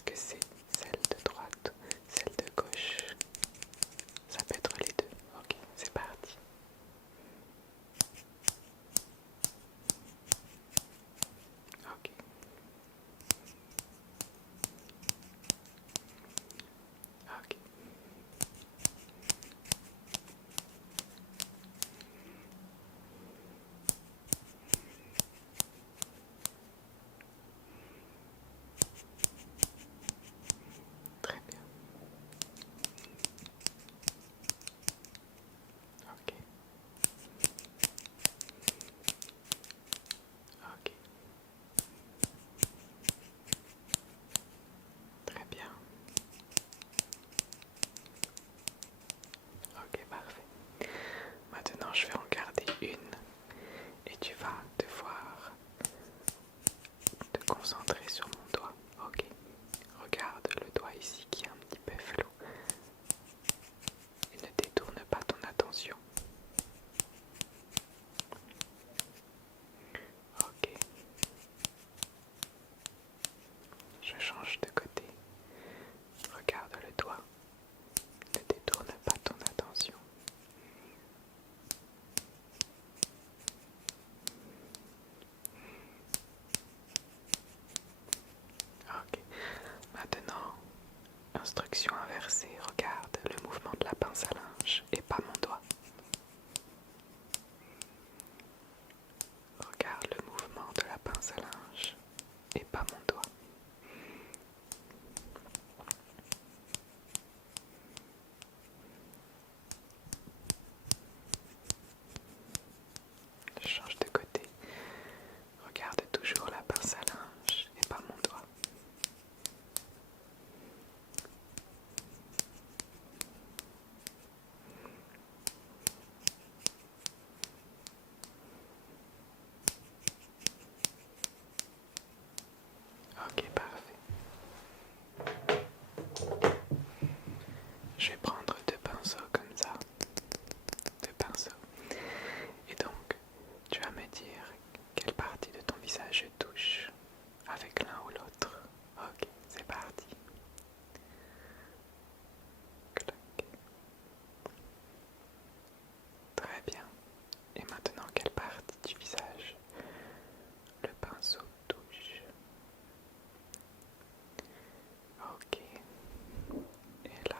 Est-ce que c'est celle de droite, celle de gauche? Ça peut être les deux. Ok, c'est parti. Ok. Ok. Très bien. Ok. Ok. Très bien. Ok, parfait. Maintenant, je vais en garder une et tu vas devoir te concentrer sur mon doigt. Ok. Regarde le doigt ici qui est un petit peu flou et ne détourne pas ton attention. Ok. Je change de côté. Regarde le doigt. Ne détourne pas ton attention. Ok. Maintenant, instruction inversée. Regarde le mouvement de la pince à linge et pas mon doigt. Regarde le mouvement de la pince à linge et pas mon doigt. Je change de côté. Regarde toujours la pince à linge et pas mon doigt. Ok, parfait. Je vais prendre deux pinceaux comme ça. Deux pinceaux. Et donc, tu vas me dire quelle partie de ton visage je touche avec l'un ou l'autre. Ok, c'est parti. Clac. Très bien. Et maintenant, quelle partie du visage le pinceau touche? Ok. Et là.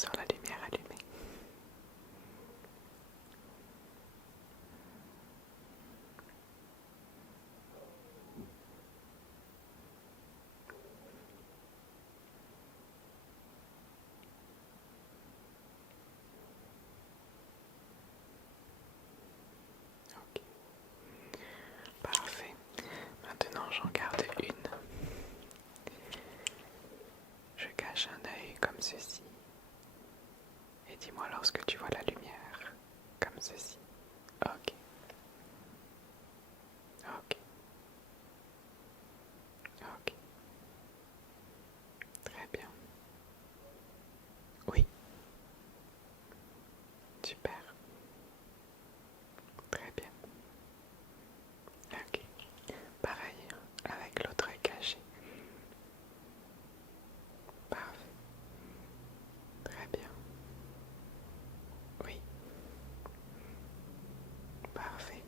sur la lumière allumée. Ok, parfait. Maintenant j'en garde une. Je cache un œil comme ceci. Et dis-moi lorsque tu vois la lumière, comme ceci. Ok. Ok. Ok. Très bien. Oui. Super. Très bien. Ok. Pareil avec l'autre œil caché. Parfait. Très bien. Oui. Parfait.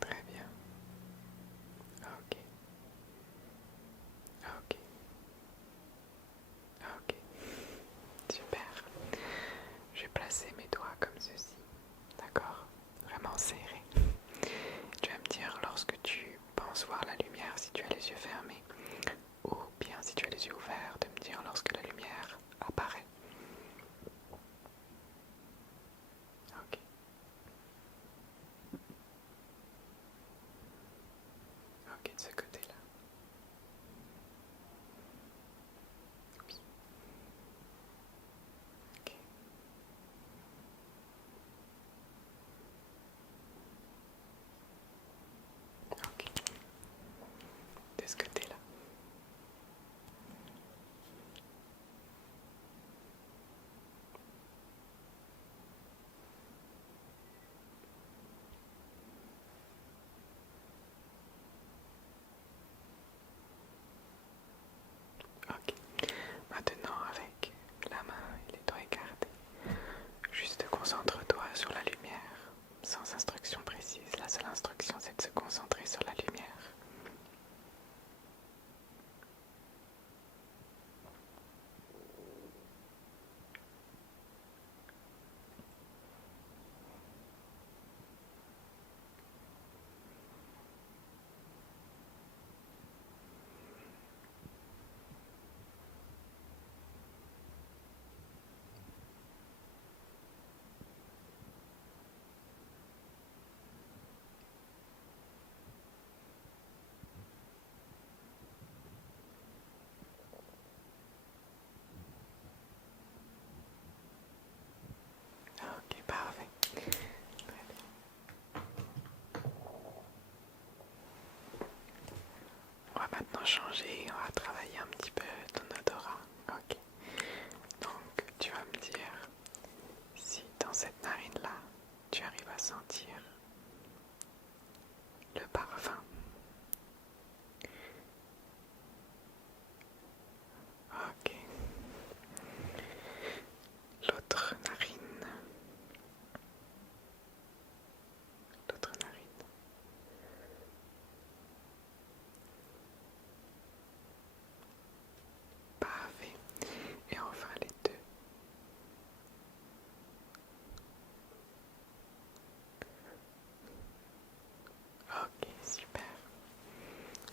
Très bien. Ok. Ok. Ok. Super. Je vais placer mes doigts comme ceci. D'accord? Vraiment serré. Tu vas me dire lorsque tu penses voir la lumière si tu as les yeux fermés ou bien si tu as les yeux ouverts de me dire lorsque la lumière apparaît. Ok. Ok, de ce côté-là. Oui. Ok. Ok. De ce côté-là. Ok. Maintenant avec la main et les doigts écartés, juste concentre-toi sur la lumière, sans instruction précise. La seule instruction c'est de se concentrer sur la lumière. Ok, parfait. Très bien. On va maintenant changer, on va travailler un petit peu ton odorat. Ok. Donc tu vas me dire si dans cette narine-là, tu arrives à sentir le parfum. Ok. L'autre narine. L'autre narine. Parfait. Et enfin les deux. Ok, super.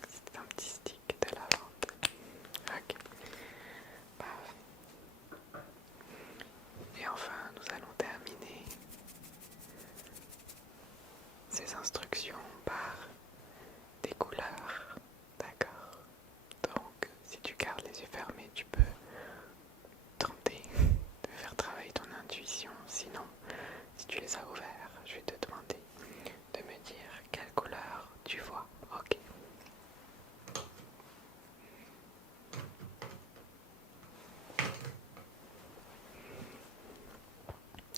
C'est un petit stick de lavande. Ok, parfait. Et enfin, nous allons terminer ces instructions par des couleurs. D'accord? Donc, si tu gardes les yeux fermés, tu peux tenter de faire travailler ton intuition. Sinon, si tu les as ouverts, je vais te demander de me dire quelle couleur tu vois. Ok.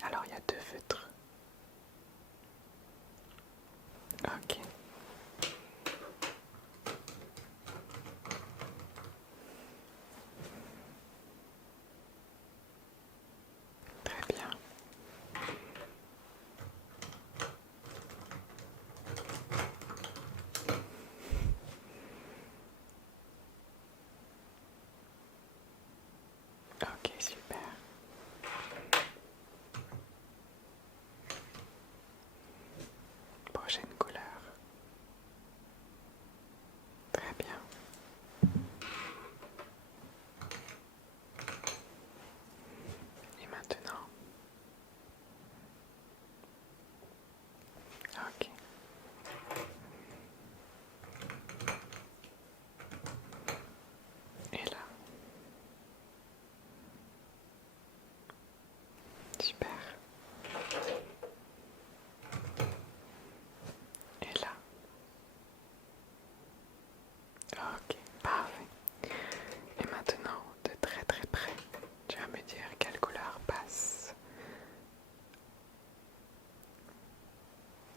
Alors, il y a deux feutres. Ok. prochaine couleur. Très bien. Et maintenant, ok. Et là, super. Et là, ok, parfait. Et maintenant, de très très près, tu vas me dire quelle couleur passe.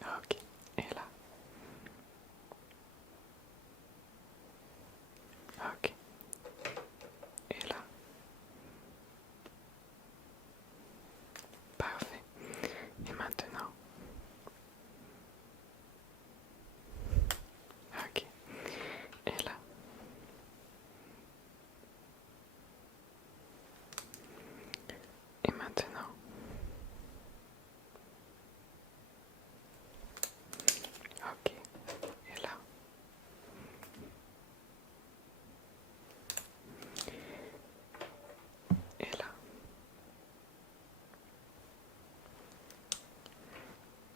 Ok, et là. Ok, et là. Parfait. Et maintenant. Ok, et là. Et maintenant. Ok, et là. Et là.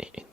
Et une